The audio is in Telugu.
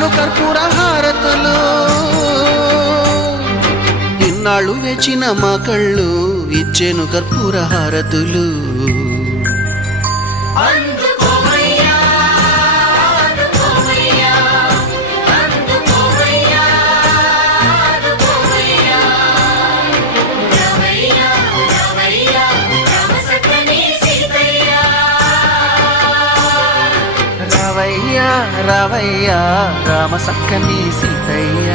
ఇచ్చెను కర్పూర హారతులు. ఇన్నాళ్ళు వేచిన మా కళ్ళు ఇచ్చెను కర్పూర హారతులు. రావయ్యా రావయ్యా రామ సక్కని సీతయ్య.